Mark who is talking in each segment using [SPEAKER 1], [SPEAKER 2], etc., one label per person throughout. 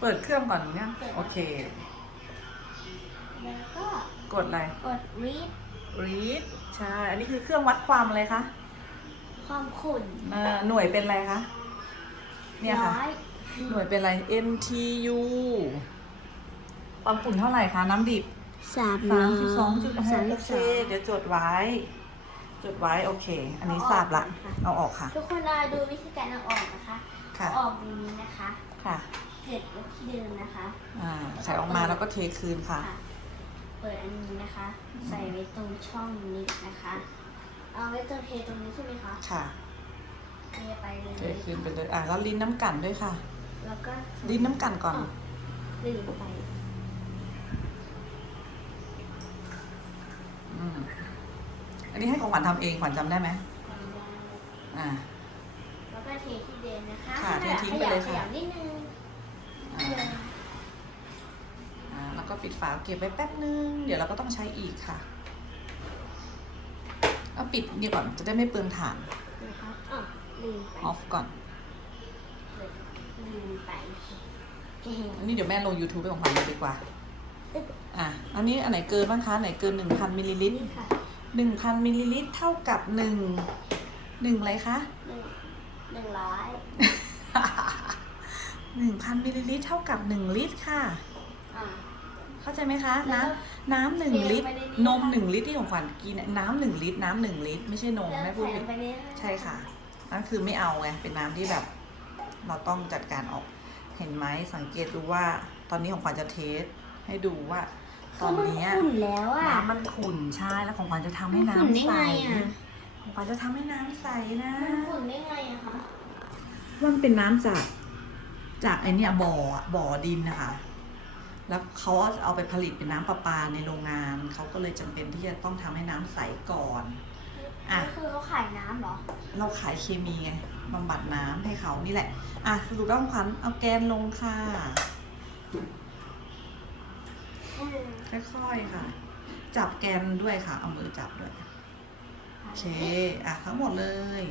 [SPEAKER 1] เปิดเครื่องก่อนเนี่ยโอเค
[SPEAKER 2] แล้วก็
[SPEAKER 1] กดอะไร
[SPEAKER 2] กด read
[SPEAKER 1] read ใช่ อันนี้คือเครื่องวัดความอะไรคะ
[SPEAKER 2] ความขุ่น
[SPEAKER 1] เอ่อหน่วยเป็นอะไรคะ เนี่ยค่ะ
[SPEAKER 2] ร้อย
[SPEAKER 1] หน่วยเป็นอะไร NTU ความขุ่นเท่าไหร่คะ น้ำดิบ
[SPEAKER 2] สาม
[SPEAKER 1] สามสิบสองจุดห
[SPEAKER 2] สากม
[SPEAKER 1] โอ
[SPEAKER 2] สิบ
[SPEAKER 1] เค
[SPEAKER 2] สอง
[SPEAKER 1] เดี๋ยวจดไว้ จดไว้ โอเค อันนี้ทราบละ เอาออกค่ะ
[SPEAKER 2] ทุกคนเราดูวิธีการเอาออกนะคะ
[SPEAKER 1] ค่ะ
[SPEAKER 2] เอาออกอย่างนี้นะคะ
[SPEAKER 1] ค่ะ
[SPEAKER 2] เก็บไว้ที่เดิมนะคะ
[SPEAKER 1] อ่าใส่ออกมาแล้วก็เทคืนค่ะ
[SPEAKER 2] ค่ะ เปิดอันนี้นะคะ ใส่ไว้ตรงช่องนี้นะคะ เอาไว้ตรงเทตรงนี้ใช่ไหมคะ
[SPEAKER 1] ค่ะ
[SPEAKER 2] เทไปเลย
[SPEAKER 1] เทคืนไปเลยอ่าแล้วลิ้นน้ำกันด้วยค่ะ
[SPEAKER 2] แล้วก็
[SPEAKER 1] ลิ้นน้ำกันก่อน
[SPEAKER 2] ลืมไป
[SPEAKER 1] อืมอันนี้ให้ของขวัญทำเองขวัญจำได้ไหมอ่า
[SPEAKER 2] แล้วก็เทที่เดิมนะคะ
[SPEAKER 1] ค่ะเททิ้งไปเลยค่ะ
[SPEAKER 2] ขยับนิดนึง
[SPEAKER 1] แล้วก็ปิดฝาเก็บไว้แป๊บนึง เดี๋ยวเราก็ต้องใช้อีกค่ะเอาปิดนี่ก่อนจะได้ไม่เปลืองถ่าน
[SPEAKER 2] นะคะอ๋อลืมไป
[SPEAKER 1] ออฟก่อน
[SPEAKER 2] ลืมไปเฮ้
[SPEAKER 1] อันนี้เดี๋ยวแม่ลง YouTube ไปของขวัญเลยดีกว่า อะ อันนี้อันไหนเกินบ้างคะ ไหนเกิน1,000มิลลิลิตร
[SPEAKER 2] นี่ค่ะ
[SPEAKER 1] 1,000มิลลิลิตรเท่ากับ1 1อะไรคะ
[SPEAKER 2] หนึ่งหนึ่งร้อย
[SPEAKER 1] 1,000มิลลิลิตรเท่ากับ 1 ลิตรค่ะ
[SPEAKER 2] อ่า
[SPEAKER 1] เข้าใจไหมคะ
[SPEAKER 2] แล้ว
[SPEAKER 1] น้ำน้ำหนึ่ง
[SPEAKER 2] เทลง
[SPEAKER 1] ลิตร
[SPEAKER 2] ไปในนี้
[SPEAKER 1] นม
[SPEAKER 2] นะคะ
[SPEAKER 1] หนึ่งลิตรที่ของขวัญกินน่ะน้ำหนึ่งลิตร น้ำหนึ่งลิตร ไม่ใช่นม
[SPEAKER 2] แล้ว
[SPEAKER 1] แม่พูด
[SPEAKER 2] ใส่ล
[SPEAKER 1] ผิด
[SPEAKER 2] งไปนี่
[SPEAKER 1] ใช่ค่ะ นั่นคือไม่เอาไง เป็นน้ำที่แบบ เราต้องจัดการออก เห็นไหมสังเกตดูว่า ตอนนี้ของขวัญจะเทสให้ดูว่า ตอนเนี้ย
[SPEAKER 2] คือมันขุ่นแล้วอะ
[SPEAKER 1] น้ำมันขุ่นใช่ แล้วของขวัญจะทำให้
[SPEAKER 2] มันขุ่นได้
[SPEAKER 1] น้ำใส
[SPEAKER 2] ไงอะ
[SPEAKER 1] ของขวัญจะทำให้น้ำใสนะ
[SPEAKER 2] มันขุ่นได้ไงอะคะ
[SPEAKER 1] มันเป็นน้ำจาก จากไอเนี่ยบ่ออะบ่อดินนะคะ แล้วเขาเอาไปผลิตเป็นน้ำประปาในโรงงาน เขาก็เลยจำเป็นที่จะต้องทำให้น้ำใสก่อน อะ
[SPEAKER 2] นี่คือเขาขายน้ำเหรอ
[SPEAKER 1] เราขายเคมีไงบำบัดน้ำให้เขานี่แหละ อะสรุปแล้วของขวัญเอาแกนลงค่ะ ค่อยๆค่ะ จับแกนด้วยค่ะ เอามือจับด้วย โอเค อะทั้งหมดเลย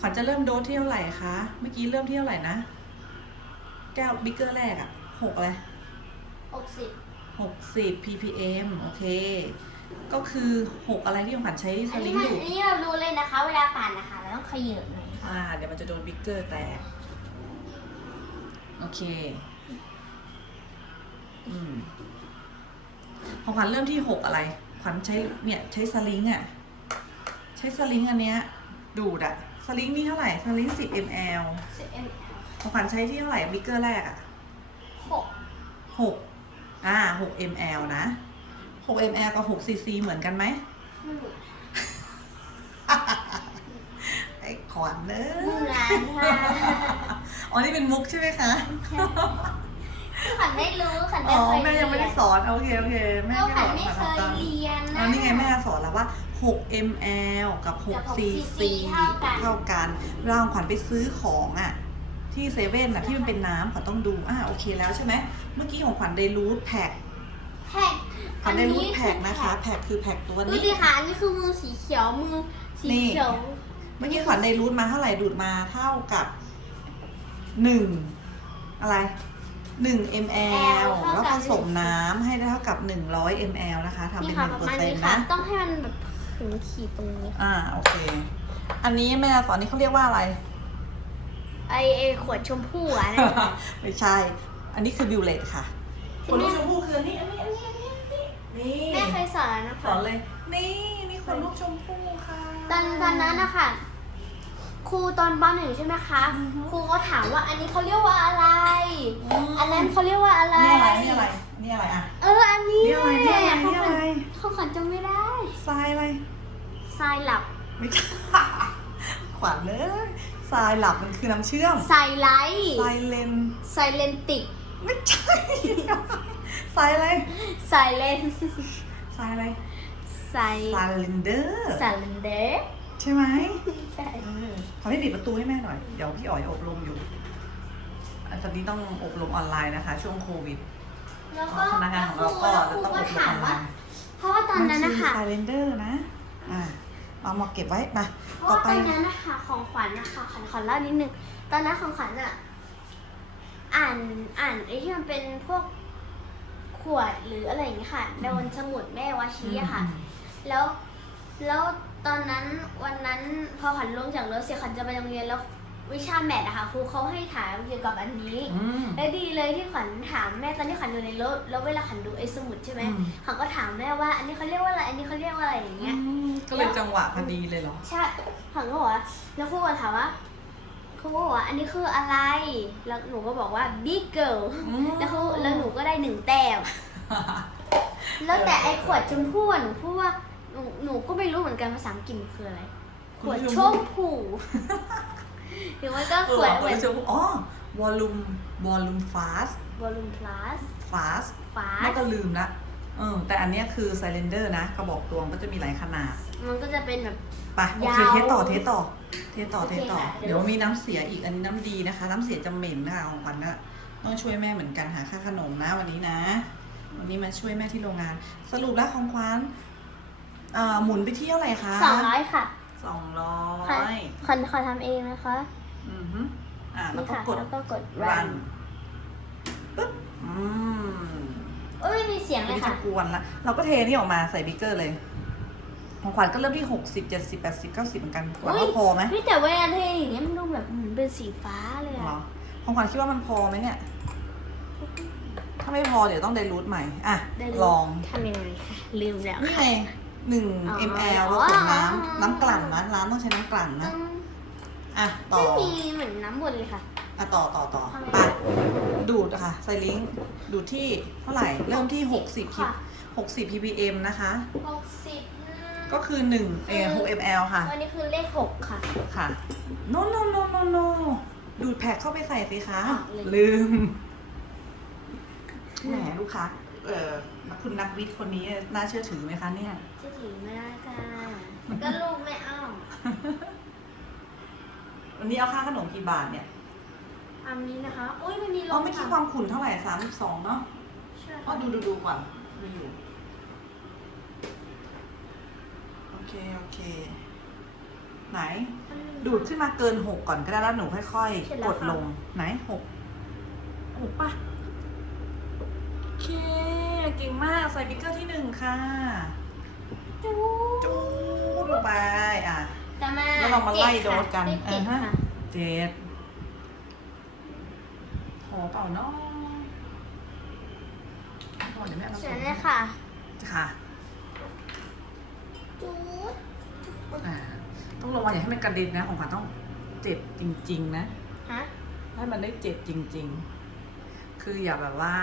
[SPEAKER 1] ขวัญจะเริ่มโดสที่เท่าไหร่คะ เมื่อกี้เริ่มที่เท่าไหร่นะ แก้วบิ๊กเกอร์แรกอะหกอะไร
[SPEAKER 2] หกสิบ
[SPEAKER 1] หกสิบ ppm โอเค ก็คือหกอะไรที่ของขวัญใช้ส
[SPEAKER 2] อัน
[SPEAKER 1] ลิ
[SPEAKER 2] นี้
[SPEAKER 1] ง
[SPEAKER 2] มัน
[SPEAKER 1] ดูด
[SPEAKER 2] อันนี้เรารู้เลยนะคะ เวลาปั่นนะคะเราต้องขยืบหน่อยค่ะ
[SPEAKER 1] อ่า เดี๋ยวมันจะโดนบิ๊กเกอร์แตก โอเค อืมของขวัญเริ่มที่หกอะไร ขวัญใช้เนี่ยใช้สลิงอะใช้สลิงอันเนี้ยดูดอะสลิงนี่เท่าไหร่ สลิงสิบ ml
[SPEAKER 2] สิบ ml
[SPEAKER 1] ของขวัญใช้ที่เท่าไหร่บิ๊กเกอร์แรกอะ
[SPEAKER 2] หก
[SPEAKER 1] หกอ่าหก ml นะหก ml กับหก cc เหมือนกันไหม
[SPEAKER 2] ไม่เหมือน
[SPEAKER 1] ไอ้ขวัญเน
[SPEAKER 2] เหมื
[SPEAKER 1] อ
[SPEAKER 2] อนค่ะ
[SPEAKER 1] อ๋อนี่เป็นมุกใช่ไหมคะ
[SPEAKER 2] ขันไม่รู้ขัน
[SPEAKER 1] อ๋
[SPEAKER 2] ไม่
[SPEAKER 1] อ
[SPEAKER 2] เคย
[SPEAKER 1] แม่ยังไม่ได้สอนโอเคโอเคแม่
[SPEAKER 2] เรา
[SPEAKER 1] แค่
[SPEAKER 2] ขั
[SPEAKER 1] บ
[SPEAKER 2] น
[SPEAKER 1] อก
[SPEAKER 2] ไม่
[SPEAKER 1] มา
[SPEAKER 2] เคย
[SPEAKER 1] ทำตาม
[SPEAKER 2] เรียน
[SPEAKER 1] อั
[SPEAKER 2] นะ
[SPEAKER 1] นนี้ไงแม่สอนแล้วว่า 6 ml กับ
[SPEAKER 2] กับ
[SPEAKER 1] 6
[SPEAKER 2] 6
[SPEAKER 1] cc
[SPEAKER 2] cc เท่ากัน
[SPEAKER 1] เท่ากันเวลาของขวัญไปซื้อของอะ ที่เซเว่นอะที่มันเป็นน้ำขวัญต้องดูอ่าโอเคแล้วใช่ไหมเมื่อกี้ของขวัญได้รูทแพ็ค
[SPEAKER 2] แพ็ค
[SPEAKER 1] ขวัญได้รูทแพ็คนะคะแพ็คคือแพ็คตัว
[SPEAKER 2] ดู
[SPEAKER 1] นี้
[SPEAKER 2] ดิค่ะอันนี้คือมือสีเขียวมือสี
[SPEAKER 1] นี่
[SPEAKER 2] เขียว
[SPEAKER 1] เมื่อกี้ขวัญได้รูทมาเท่าไหร่ดูดมาเท่ากับหนึ่งอะไรหนึ่ง ml แล้วผสมน้ำให้ได้เท่ากับหนึ่งร้อย ml นะคะทำ
[SPEAKER 2] นี่
[SPEAKER 1] เป็นห
[SPEAKER 2] ค่ะ
[SPEAKER 1] นึ่ง
[SPEAKER 2] ประ
[SPEAKER 1] เปอ
[SPEAKER 2] มา
[SPEAKER 1] ร์
[SPEAKER 2] ณ
[SPEAKER 1] เซ็น
[SPEAKER 2] นี้
[SPEAKER 1] ต์
[SPEAKER 2] ค่ะ
[SPEAKER 1] นะ
[SPEAKER 2] ต้องให้มันแบบถึงขีดตรงนี้
[SPEAKER 1] อ่าโอเค อันนี้แม่สอนนี้เขาเรียกว่าอะไร
[SPEAKER 2] ไอไอขวดชมพู่อะนั่นค่ะ
[SPEAKER 1] ไม่ใช่ อันนี้คือบิวเลตค่ะ
[SPEAKER 2] ที่
[SPEAKER 1] คน
[SPEAKER 2] แม่
[SPEAKER 1] ลูกชมพู่คืออันนี้อันนี้อันนี้อันนี้อันนี้นี่
[SPEAKER 2] แม่เคยสอนแล้วนะ
[SPEAKER 1] ส
[SPEAKER 2] คะ
[SPEAKER 1] อนเลย นี่นี่คนลูกชมพู่ค่ะ
[SPEAKER 2] ตอนตอนนั้นนะคะครูตอนปหนึ่งใช่ไหมคะครูเขาถามว่าอันนี้เขาเรียกว่าอะไร
[SPEAKER 1] ม
[SPEAKER 2] อันนั้นเขาเรียกว่าอะไร
[SPEAKER 1] นี่อะไรนี่อะไรนี่อะไรอะ
[SPEAKER 2] เอออันนี้
[SPEAKER 1] นี่อะไรนี่อะไร
[SPEAKER 2] เขา
[SPEAKER 1] นี่
[SPEAKER 2] ขั
[SPEAKER 1] อะไร
[SPEAKER 2] นเขาขันจำไม่ได้
[SPEAKER 1] ทรายอะไร
[SPEAKER 2] ทรายหลับ
[SPEAKER 1] ไม่ใช่ขวัญเลย ทรายหลับมันคือน้ำเชื่อม
[SPEAKER 2] ทรายไลท์
[SPEAKER 1] ทรายเลน
[SPEAKER 2] ไซเลนติก
[SPEAKER 1] ไม่ใช่ทรายอะไร
[SPEAKER 2] ไซเลน
[SPEAKER 1] ทรายอะไร
[SPEAKER 2] ไซ
[SPEAKER 1] ทรายเลนเดอร์
[SPEAKER 2] ไซเลนเดอร์
[SPEAKER 1] ใช่ไหม
[SPEAKER 2] ใช่
[SPEAKER 1] เออเขาให้ปิดประตูให้แม่หน่อย เดี๋ยวพี่อ๋อยอบรมอยู่อันตอนนี้ต้องอบรมออนไลน์นะคะ ช่วงโควิด
[SPEAKER 2] แล้วก็
[SPEAKER 1] พนักงานของเราก็จะต้องอบรมอ
[SPEAKER 2] ถาม
[SPEAKER 1] อนไล
[SPEAKER 2] ว่า
[SPEAKER 1] น์
[SPEAKER 2] เพราะว่าตอนนั้นนะคะ
[SPEAKER 1] ไซเลนเดอร์นะอ่า เอามาเก็บไว้มา
[SPEAKER 2] เพราะ
[SPEAKER 1] ต่อ
[SPEAKER 2] ว่า
[SPEAKER 1] ไป
[SPEAKER 2] ตอนนั้นนะคะของขวัญนะคะขวัญขอเล่านิดนึงตอนนั้นของขวัญอะอ่านอ่านไอ้ที่มันเป็นพวกขวดหรืออะไรอย่างเงี้ยค่ะในบนสมุดแม่วาชีอะค่ะ แล้วแล้วตอนนั้นวันนั้นพอขันลงจากรถเสียขันจะไปโรงเรียนแล้ว วิชาแมทอะค่ะครูเขาให้ถามเกี่ยวกับอันนี้
[SPEAKER 1] อืม
[SPEAKER 2] แล้วดีเลยที่ขันถามแม่ตอนที่ขันอยู่ในรถแล้วเวลาขันดูไอ้สมุดใช่ไหม
[SPEAKER 1] อืม
[SPEAKER 2] ขันก็ถามแม่ว่า อันนี้เขาเรียกว่าอะไรอันนี้เขาเรียกว่าอะไรอย่างเงี้ย
[SPEAKER 1] อืมก็เลยจังหวะพอดีเลยเหรอ
[SPEAKER 2] ใช่ขันก็บอกว่าแล้วครูก็ถามว่าครูก็บอกว่าอันนี้คืออะไร แล้วหนูก็บอกว่า big girl
[SPEAKER 1] อืม
[SPEAKER 2] แล้วครูแล้วหนูก็ได้หนึ่งแต้ม แล้วแต่ไอ้ขวดชมพู่อะหนูพูดว่าหนูหนูก็ไม่รู้เหมือนกันภาษาอังกฤษมันคืออะไร ขวดชมพู หรือว่าก็
[SPEAKER 1] เอ
[SPEAKER 2] ข
[SPEAKER 1] อ
[SPEAKER 2] วด
[SPEAKER 1] ข
[SPEAKER 2] เห
[SPEAKER 1] ว
[SPEAKER 2] มื
[SPEAKER 1] ด
[SPEAKER 2] อน
[SPEAKER 1] ชมพูอ๋อวอลลุ่มวอลลุ่มฟาส
[SPEAKER 2] วอลลุ่มพลัส
[SPEAKER 1] ฟาส
[SPEAKER 2] ฟ้า
[SPEAKER 1] แม่ก็ลืมละเออแต่อันเนี้ยคือไซเลนเดอร์นะกระบอกตวงก็จะมีหลายขนาด
[SPEAKER 2] มันก็จะเป็นแบบ
[SPEAKER 1] ไปโอเค
[SPEAKER 2] ยาว
[SPEAKER 1] เทสต่อเทสต่อเทสต่อ
[SPEAKER 2] โอ
[SPEAKER 1] เท
[SPEAKER 2] เค
[SPEAKER 1] สต่อ
[SPEAKER 2] ค่ะเดี๋ยว
[SPEAKER 1] เดี๋ยวมีน้ำเสียอีกอันนี้น้ำดีนะคะ น้ำเสียจะเหม็นนะคะของขวัญน่ะต้องช่วยแม่เหมือนกันหาค่าขนมนะวันนี้นะ วันนี้มาช่วยแม่ที่โรงงาน สรุปแล้วของขวัญเอ่อหมุนไปที่เท่าไหร่คะ
[SPEAKER 2] สองร้อยค่ะ
[SPEAKER 1] สองร้อ
[SPEAKER 2] ค่ะ
[SPEAKER 1] ย
[SPEAKER 2] ขอขอทำเองนะคะ
[SPEAKER 1] อือฮึอ่าแล้ว
[SPEAKER 2] นี่
[SPEAKER 1] ก็
[SPEAKER 2] ค่ะ
[SPEAKER 1] กด
[SPEAKER 2] แล้วก็กด
[SPEAKER 1] run
[SPEAKER 2] run
[SPEAKER 1] ปึ๊บอืม
[SPEAKER 2] โอ้ยไม่มีเสียงเล
[SPEAKER 1] ไม่
[SPEAKER 2] ย
[SPEAKER 1] จะ
[SPEAKER 2] ค่ะ
[SPEAKER 1] กวนละเราก็เทนี่ออกมาใส่บิ๊กเกอร์เลยของขวัญก็เริ่มที่หกสิบเจ็ดสิบแปดสิบเก้าสิบเหมือนกันขวัญ
[SPEAKER 2] อุ๊ย
[SPEAKER 1] ว่าพอไหม
[SPEAKER 2] พี่แต่เวลาเทอย่างเงี้ยมันดูแบบเหมือนเป็นสีฟ้าเลย
[SPEAKER 1] เหรอ
[SPEAKER 2] อะ
[SPEAKER 1] ของขวัญคิดว่ามันพอไหมเนี่ยถ้าไม่พอเดี๋ยวต้องไดรูทใหม่ อะ
[SPEAKER 2] ได้
[SPEAKER 1] ลอง
[SPEAKER 2] ทำยังไงคะลืมแล้ว
[SPEAKER 1] นี่
[SPEAKER 2] ค่ะ
[SPEAKER 1] ไง หนึ่ง
[SPEAKER 2] อ๋อ
[SPEAKER 1] ml
[SPEAKER 2] อ๋
[SPEAKER 1] เรา
[SPEAKER 2] อ
[SPEAKER 1] ใส่น้
[SPEAKER 2] อ๋อำ
[SPEAKER 1] น้ำกลั่นนะร้านต้องใช้น้ำกลั่นนะ
[SPEAKER 2] อืม
[SPEAKER 1] อะต่อ
[SPEAKER 2] ไม่มีเหมือนน้ำบนเลยค่ะ
[SPEAKER 1] อะต่อต่อต่อ
[SPEAKER 2] ทำไม
[SPEAKER 1] ไปดูดอะค่ะใส่ลิงก์ดูดที่เท่าไหร่เริ่มที่ 60
[SPEAKER 2] ค่ะ
[SPEAKER 1] 60 ppm นะคะ
[SPEAKER 2] หกสิบ
[SPEAKER 1] ก็คือ1เออ6 ml ค่ะ
[SPEAKER 2] วันนี้คือเลขหกค่ะ
[SPEAKER 1] ค่ะ no no no no no ดูดแพ็คเข้าไปใส่สิคะ
[SPEAKER 2] อะลืม
[SPEAKER 1] ลืม แหมลูกค้า เอ่อคุณนักวิทย์คนนี้น่าเชื่อถือไหมคะเนี่ย
[SPEAKER 2] จะถือไม่ได้ค่ะ ก็ลูกไม่เอา
[SPEAKER 1] วันนี้เอาค่าขนมกี่บาทเนี่ย
[SPEAKER 2] อันนี้นะคะอุ้ยมันมีล
[SPEAKER 1] อ๋อ
[SPEAKER 2] ม
[SPEAKER 1] ไม่คิด
[SPEAKER 2] ค่ะ
[SPEAKER 1] ความขุ่นเท่าไหร่สามสิบสองเนาะ
[SPEAKER 2] ใช่
[SPEAKER 1] อ๋อ
[SPEAKER 2] ค่ะ
[SPEAKER 1] ดูดูดูก่อนดูอยู่โอเคโอเค ไหน ดูดขึ้นมาเกินหกก่อนก็ได้แล้วหนูค่อย
[SPEAKER 2] เสร็จ
[SPEAKER 1] ๆ
[SPEAKER 2] แล้
[SPEAKER 1] ก
[SPEAKER 2] ว
[SPEAKER 1] ด
[SPEAKER 2] ค่ะ
[SPEAKER 1] ลงไหนหกหกปะโอ เค เก่งมาก ใส่บิ๊กเกอร์ที่หนึ่งค่ะ
[SPEAKER 2] จู๊
[SPEAKER 1] จูดลงไป อะ
[SPEAKER 2] จะมา
[SPEAKER 1] แล้วเรามาไล่
[SPEAKER 2] จ็ค่ะ
[SPEAKER 1] โดสกัน
[SPEAKER 2] เลขเจ็ด
[SPEAKER 1] อ่าฮะ
[SPEAKER 2] ค่ะ
[SPEAKER 1] เจ็ดพอเปล่าเนาะพอเดี๋ยวแม่มา
[SPEAKER 2] เสร็จแล้วค่ะ
[SPEAKER 1] ค่ะ
[SPEAKER 2] จู๊ด
[SPEAKER 1] อ่าต้องระวังอย่าให้มันกระเด็นนะ ของขวัญต้องเจ็บจริง ๆ นะ
[SPEAKER 2] ฮะ
[SPEAKER 1] ให้มันได้เจ็บจริง ๆ คืออย่าแบบว่า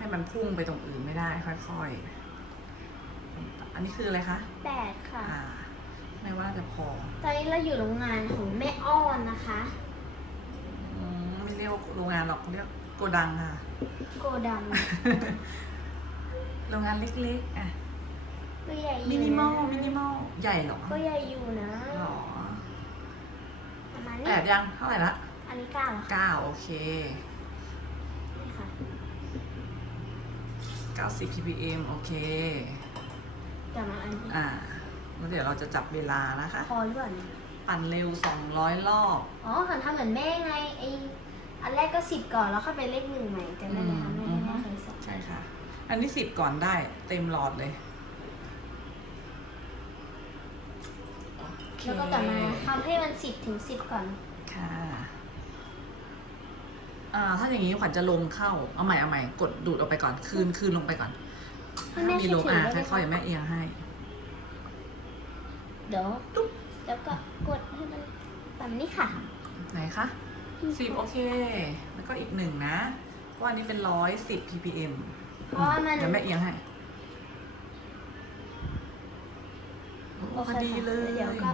[SPEAKER 1] ให้มันพุ่งไปตรงอื่นไม่ได้ค่อยๆ อันนี้คืออะไรคะ
[SPEAKER 2] แปดค่ะ
[SPEAKER 1] อ่า ไม่ว่าจะพอ
[SPEAKER 2] ตอนนี้เราอยู่โรงงานของแม่อ้อนนะคะ
[SPEAKER 1] อืมไม่เรียกว่าโรงงานหรอกเรียกโกดังค่ะ
[SPEAKER 2] โกดัง
[SPEAKER 1] โรงงานเล็กๆอะ
[SPEAKER 2] ก็ใหญ่อยู่
[SPEAKER 1] มินิมอล
[SPEAKER 2] นะ
[SPEAKER 1] มินิมอลใหญ่เหรอ
[SPEAKER 2] ก็ใหญ่อยู่นะ
[SPEAKER 1] หรอ
[SPEAKER 2] ประมาณ
[SPEAKER 1] แป
[SPEAKER 2] นี้
[SPEAKER 1] ดยังเท่าไหร่ละ
[SPEAKER 2] อันนี้เก้าแล้วค่ะ
[SPEAKER 1] เก้าโอเค 90 ppm โอเค
[SPEAKER 2] จับมาอันนี้
[SPEAKER 1] อ่าแล้วเดี๋ยวเราจะจับเวลานะคะ
[SPEAKER 2] พอหรือเปล่าย
[SPEAKER 1] ปั่นเร็ว 200 รอบ
[SPEAKER 2] อ๋อหันทำเหมือนแม่ไงไออันแรกก็10ก่อนแล้วค่อยไปเลขหนึ่งใหม่จำได้ไหมคะแม่
[SPEAKER 1] ไม่
[SPEAKER 2] เคยสอน
[SPEAKER 1] ใช่ค่ะ อันนี้10ก่อนได้เต็มหลอดเลย
[SPEAKER 2] แล้วก็กลับมาทำให้มันสิบถึงสิบก่อน
[SPEAKER 1] ค่ะ อ่าถ้าอย่างนี้ขวัญจะลงเข้า เอาใหม่เอาใหม่กดดูดออกไปก่อน คืนคืนลงไปก่อน
[SPEAKER 2] ให้แม่
[SPEAKER 1] มีลง
[SPEAKER 2] ช่วยถือ
[SPEAKER 1] อะ
[SPEAKER 2] ได้ไหม
[SPEAKER 1] ค่อยๆแม่เอียงให้
[SPEAKER 2] เดี๋ยวแล้วก็กดให้มันแบบนี้ค่ะ
[SPEAKER 1] ไหนคะสิบโอเค แล้วก็อีกหนึ่งนะเพราะอันนี้เป็นร้อยสิบ ppm
[SPEAKER 2] เพราะว่ามัน
[SPEAKER 1] เดี๋ยวแม่เอียงให้โอ้
[SPEAKER 2] โอ
[SPEAKER 1] พ
[SPEAKER 2] เค
[SPEAKER 1] อดีเลย
[SPEAKER 2] ค่ะเดี๋ยวก็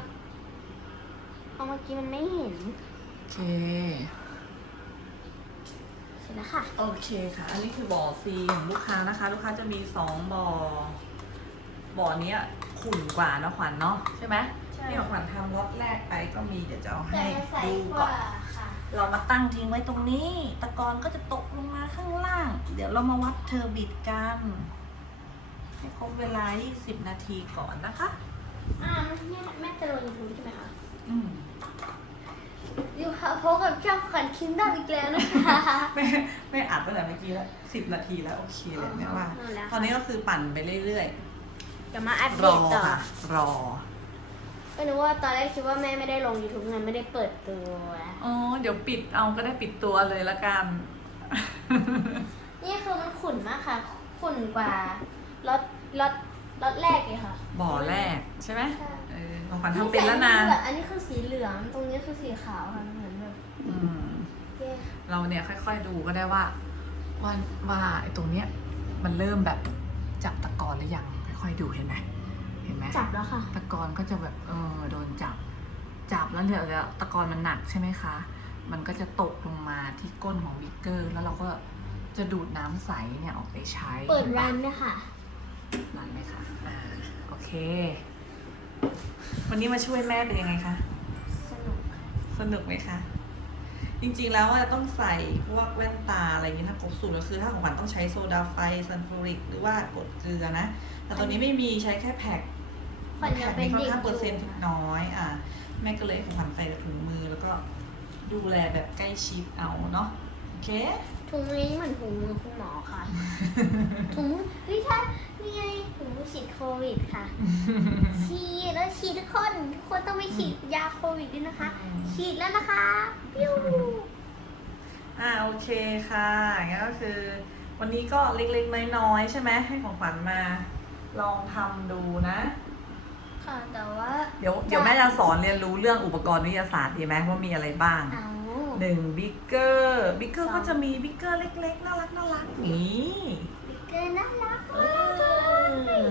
[SPEAKER 2] เอาเมื่อกี้มันไม่เห็น
[SPEAKER 1] โอเค
[SPEAKER 2] เสร็จแล้วค่ะ
[SPEAKER 1] โอเคค่ะ อันนี้คือบ่อซีของลูกค้านะคะ ลูกค้าจะมีสองบ่อ บ่อเนี้ยขุ่นกว่าเนอะขวัญเนาะใช่ไหม
[SPEAKER 2] ใช่
[SPEAKER 1] นี่ของขวัญทำล็อตแรกไปก็มีเดี๋ยวจะเอา
[SPEAKER 2] แต่
[SPEAKER 1] ให้
[SPEAKER 2] มันใส
[SPEAKER 1] ดู
[SPEAKER 2] ก
[SPEAKER 1] ก่อ
[SPEAKER 2] ว่านค่ะ
[SPEAKER 1] เรามาตั้งทิ้งไว้ตรงนี้ ตะกอนก็จะตกลงมาข้างล่าง เดี๋ยวเรามาวัดเทอร์บิดกัน ให้ครบเวลา 20 นาทีก่อนนะคะ
[SPEAKER 2] อ่าแม่แม่จะลงยูทูบใช่ไหมคะ
[SPEAKER 1] อืม
[SPEAKER 2] You ค่ะพบกับช่องขวัญคิมดาวอีกแล้วนะคะ
[SPEAKER 1] แม่แม่อัดตั้งแต่เมื่อกี้แล้วสิบนาทีแล้วโอเคเลยแม่ว่า
[SPEAKER 2] นั่นแหละค่ะ
[SPEAKER 1] ตอนนี้ก็คือปั่นไปเรื่อย
[SPEAKER 2] จะมาอัป
[SPEAKER 1] ๆ
[SPEAKER 2] เด
[SPEAKER 1] รอ
[SPEAKER 2] ตต่อ
[SPEAKER 1] ค่ะรอ
[SPEAKER 2] ก็นึกว่าตอนแรกคิดว่าแม่ไม่ได้ลง YouTube ไงไม่ได้เปิดตัว
[SPEAKER 1] อ๋อเดี๋ยวปิดเอาก็ได้ปิดตัวเลยละกัน
[SPEAKER 2] นี่คือมันขุ่นมากค่ะ ขุ่นกว่ารถรถ รถแรกเลยค่ะ
[SPEAKER 1] บ่อแรกใช่ไหม
[SPEAKER 2] ใช่
[SPEAKER 1] เออของขวัญทำเป็นแล้วนะ
[SPEAKER 2] แบบอันนี้คือสีเหลือง ตรงนี้คือสีขาวค่ะ เหมือนแบบ
[SPEAKER 1] อืม
[SPEAKER 2] แยก
[SPEAKER 1] เราเนี่ยค่อยๆดูก็ได้ว่าว่าว่าไอ้ตรงเนี้ยมันเริ่มแบบจับตะกอนหรือยังค่อยๆดูเห็นไหมเห็นไหม
[SPEAKER 2] จับแล้วค่ะ
[SPEAKER 1] ตะกอนก็จะแบบเออโดนจับ จับแล้วเดี๋ยวเดี๋ยวตะกอนมันหนักใช่ไหมคะ มันก็จะตกลงมาที่ก้นของบิ๊กเกอร์ แล้วเราก็จะดูดน้ำใสเนี่ยออกไปใช้
[SPEAKER 2] เปิดรันด้วยค่ะ
[SPEAKER 1] รันไหมคะอ่าโอเค วันนี้มาช่วยแม่เป็นยังไงคะ
[SPEAKER 2] สนุกค่ะ
[SPEAKER 1] สนุกไหมคะ จริงๆแล้วว่าจะต้องใส่พวกแว่นตาอะไรอย่างนี้ถ้าครบสูตรก็คือถ้าของขวัญต้องใช้โซดาไฟซัลฟูริกหรือว่ากรดเกลือนะ แต่ตอนนี้ไม่มีใช้แค่แพ็ค
[SPEAKER 2] ขวัญยัง
[SPEAKER 1] แพ็ค
[SPEAKER 2] เป็น
[SPEAKER 1] นี้ค่อน
[SPEAKER 2] เด็ก
[SPEAKER 1] ข้างเปอร์เซ็นต์
[SPEAKER 2] อยู่ค่ะ
[SPEAKER 1] น้อยอะแม่ก็เลยของขวัญใส่แต่ถุงมือแล้วก็ดูแลแบบใกล้ชิดเอาเนาะ โอเค
[SPEAKER 2] ถุงมือนี้เหมือนถุงมือคุณหมอค่ะ ถุงมือเฮ้ยถ้านี่ไงถุงมือฉีดโควิดค่ะ ฉีดแล้วฉีดทุกคนทุกคนต้องไปฉีดยาโควิดด้วยนะคะ
[SPEAKER 1] อืม
[SPEAKER 2] ฉีดแล้วนะคะปิ้ว
[SPEAKER 1] อ่าโอเคค่ะงั้นก็คือ วันนี้ก็เล็กๆน้อยๆใช่ไหมให้ของขวัญมา ลองทำดูนะ
[SPEAKER 2] ค่ะแต่ว่า
[SPEAKER 1] เดี๋ยวเดี๋ยวแม่จะสอนเรียนรู้เรื่องอุปกรณ์วิทยาศาสตร์ดีไหมว่ามีอะไรบ้าง
[SPEAKER 2] เอา
[SPEAKER 1] หนึ่งบิ๊กเกอร์บิ๊กเกอร์
[SPEAKER 2] สอง
[SPEAKER 1] ก็จะมีบิ๊กเกอร์เล็กๆ น่ารักน่ารักนี่
[SPEAKER 2] บิ๊กเกอร์น่ารัก
[SPEAKER 1] เอ
[SPEAKER 2] มากเล
[SPEAKER 1] อย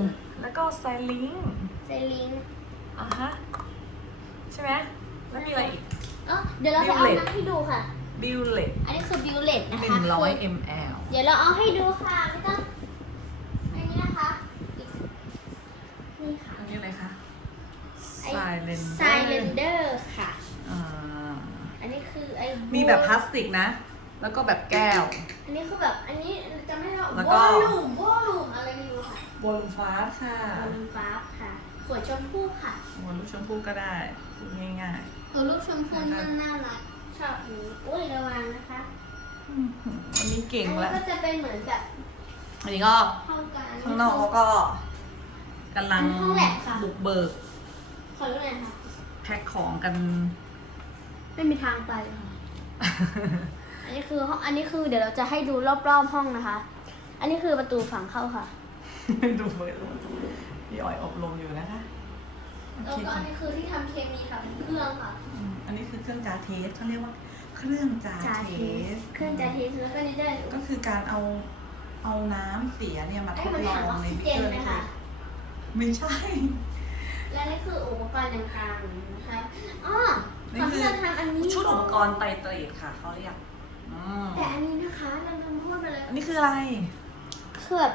[SPEAKER 1] แล้วก็ไซลิง
[SPEAKER 2] เซลิง
[SPEAKER 1] อะฮะใช่ไหมแล้วมีอะไรอีก
[SPEAKER 2] เออเดี๋ยวเราจะเอา
[SPEAKER 1] Violet
[SPEAKER 2] น้ำให้ดูค่ะ
[SPEAKER 1] บิลเลต
[SPEAKER 2] อันนี้คือบิวเลตนะ
[SPEAKER 1] ห
[SPEAKER 2] คะ
[SPEAKER 1] นึ่งร้อย
[SPEAKER 2] คือ
[SPEAKER 1] ml
[SPEAKER 2] เดี๋ยวเราเอาให้ดูค่ะไม่ต้องอันนี้นะคะอีกนี่ค่ะ
[SPEAKER 1] อันนี้อะไรคะ
[SPEAKER 2] ไอ้
[SPEAKER 1] ไซเลน
[SPEAKER 2] ไซเลนเดอร์ค่ะ
[SPEAKER 1] อ่า
[SPEAKER 2] อันนี้คือไอ้
[SPEAKER 1] มีแบบพลาสติกนะ แล้วก็แบบแก้ว
[SPEAKER 2] อันนี้คือแบบ อันนี้จะไม่ได้
[SPEAKER 1] แล้วก็
[SPEAKER 2] วอลลุ่มวอลลุ่มอะไรไม่รู้ค่ะ
[SPEAKER 1] บนฟ้าค่ะ
[SPEAKER 2] วอลลุ่มฟ้าค่ะ ขวดชมพูค่ะ
[SPEAKER 1] บนลูกชมพูก็ได้พูดง่าย
[SPEAKER 2] ตัวลูกชมพูน่าน่ารัก ชอบอันนี้อุ้ยระวังนะคะ
[SPEAKER 1] ๆอื้อหือวันนี้เก่ง
[SPEAKER 2] อันนี้
[SPEAKER 1] แล้ว
[SPEAKER 2] ก็จะเป็นเหมือนแบบ
[SPEAKER 1] อันนี้ก็
[SPEAKER 2] เท่ากัน
[SPEAKER 1] ข้างนอกเขาก็กำลัง
[SPEAKER 2] อันนี้ห้องแลบค่ะ
[SPEAKER 1] บุกเบิก
[SPEAKER 2] ขอรู้หน่อยค่ะ
[SPEAKER 1] แพ็คของกัน
[SPEAKER 2] ไม่มีทางไปค่ะ อันนี้คือห้องอันนี้คือเดี๋ยวเราจะให้ดูรอบๆห้องนะคะ อันนี้คือประตูฝั่งเข้าค่ะ
[SPEAKER 1] ดูเบิกพี่อ้อยอบรมอยู่นะคะโอ
[SPEAKER 2] แล้ว
[SPEAKER 1] เค
[SPEAKER 2] ก็อันนี้คือที่ทำเคมีค่ะเป็นเครื่องค่ะ
[SPEAKER 1] อืมอันนี้คือเครื่องจาเทสเขาเรียกว่าเครื่องจา
[SPEAKER 2] จา
[SPEAKER 1] เท
[SPEAKER 2] เทส
[SPEAKER 1] ส
[SPEAKER 2] เครื่องจาเทสแล้วก็นี่ได้
[SPEAKER 1] ก็คือการเอาเอาน้ำเสียเนี่ยมาท
[SPEAKER 2] ไอ้
[SPEAKER 1] ด
[SPEAKER 2] มัน
[SPEAKER 1] ลอ
[SPEAKER 2] ถัง
[SPEAKER 1] ง
[SPEAKER 2] ออก
[SPEAKER 1] ใน
[SPEAKER 2] ซิ
[SPEAKER 1] บิ๊
[SPEAKER 2] เจ
[SPEAKER 1] ก
[SPEAKER 2] น
[SPEAKER 1] เกอร์
[SPEAKER 2] ไหม
[SPEAKER 1] เลย
[SPEAKER 2] คะ
[SPEAKER 1] ไม่ใช่
[SPEAKER 2] และนี่คืออุปกรณ์ต่างๆนะคะอ๋อ
[SPEAKER 1] นี่
[SPEAKER 2] ก่อน
[SPEAKER 1] คื
[SPEAKER 2] ที่
[SPEAKER 1] อ
[SPEAKER 2] เราทำอันนี้
[SPEAKER 1] ชุดอุปกรณ์ไตรเตรดค่ะเขาเรียกอืม
[SPEAKER 2] แต่อันนี้นะคะเราลืมพูดไปเลย
[SPEAKER 1] อันนี้คืออะไร
[SPEAKER 2] คือแบบ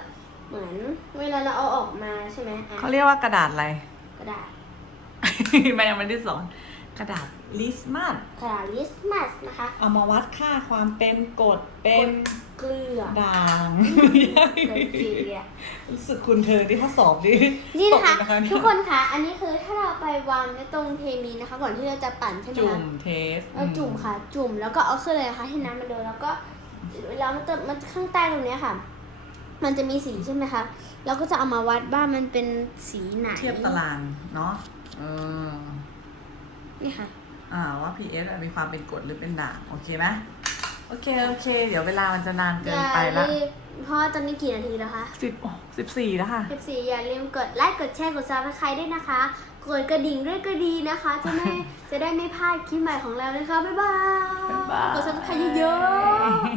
[SPEAKER 2] เหมือนเวลาเราเอาออกมาใช่ไหมอะ
[SPEAKER 1] เขาเรียกว่ากระดาษอะไร
[SPEAKER 2] กระดาษ
[SPEAKER 1] แม่ยังไม่ได้สอน กระดาษลิสมัส
[SPEAKER 2] กระดาษลิสมัสนะคะ
[SPEAKER 1] เอามาวัดค่าความเป็นกรดเป็น
[SPEAKER 2] เกลือ
[SPEAKER 1] ด่าง
[SPEAKER 2] เกลือ
[SPEAKER 1] รู้สึกคุณเธอที่ถ้าสอบดิ
[SPEAKER 2] นี่นะคะ
[SPEAKER 1] ตกเลย
[SPEAKER 2] ทุกคนคะอันนี้คือถ้าเราไปวางไว้ตรงเทมีนะคะ ก่อนที่เราจะปั่นใช่ไหม
[SPEAKER 1] จุ่
[SPEAKER 2] คะ
[SPEAKER 1] มเทส
[SPEAKER 2] เราจุ่มค่ะ จุ่มแล้วก็เอาขึ้นเลยนะคะให้น้ำมันเดินแล้วก็แล้วมันจะมันข้างใต้ตรงเนี้ยค่ะ มันจะมีสีใช่ไหมคะเราก็จะเอามาวัดว่ามันเป็นสีไหน
[SPEAKER 1] เทียบตารางเนาะเออ
[SPEAKER 2] นี่ค่ะ
[SPEAKER 1] อ่าว่า PS มีความเป็นกรดหรือเป็นด่าง โอเคไหม โอเค โอเค เดี๋ยวเวลามันจะนานเกินไป
[SPEAKER 2] อย่า
[SPEAKER 1] ละ
[SPEAKER 2] ลืมเพราะว่าตอนนี้กี่นาทีแล้วคะ
[SPEAKER 1] สิบสิบสี่แล้วค่ะ
[SPEAKER 2] 14อย่าลืมกดไลค์ กดแชร์ กดซับสไครต์ด้วยนะคะ กดกระดิ่งด้วยก็ดีนะคะ จะไม่ จะได้ไม่พลาดคลิปใหม่ของเรานะคะ บ๊ายบาย
[SPEAKER 1] บ๊ายบาย
[SPEAKER 2] กดซับสไครต์เยอะๆ